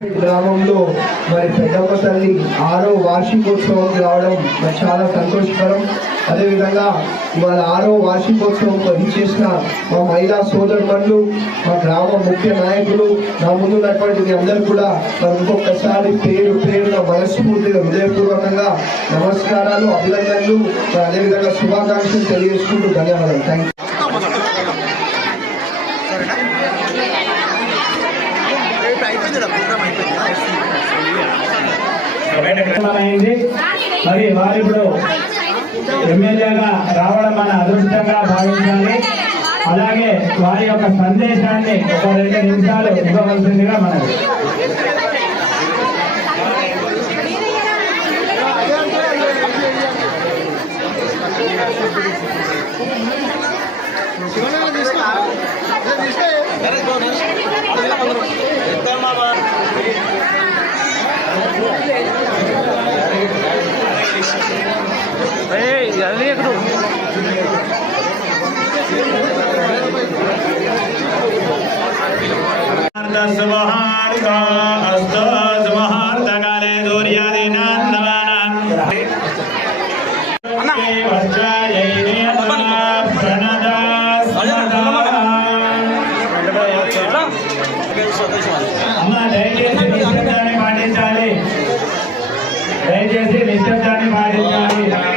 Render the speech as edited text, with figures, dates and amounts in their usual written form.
గ్రామంలో మరి పెద్దమ్మ తల్లి 6వ వార్షికోత్సవం రావడం మరి చాలా సంతోషకరం. అదేవిధంగా వాళ్ళ 6వ వార్షికోత్సవం ఇచ్చేసిన మా మహిళా సోదరులు, మా గ్రామ ముఖ్య నాయకులు, నా ముందున్నటువంటి మీ అందరూ కూడా మరి ఇంకొకసారి పేరున మనస్ఫూర్తిగా హృదయపూర్వకంగా నమస్కారాలు, అభినందనలు, అదేవిధంగా శుభాకాంక్షలు తెలియజేసుకుంటూ ధన్యవాదాలు. థ్యాంక్ మరి వారు ఇప్పుడు ఎమ్మెల్యేగా రావడం మన అదృష్టంగా భావించాలి. అలాగే వారి యొక్క సందేశాన్ని ఒక 2 నిమిషాలు ఇవ్వవలసిందిగా మనది. దయచేసి నిశ్శబ్దాన్ని పాటించాలి.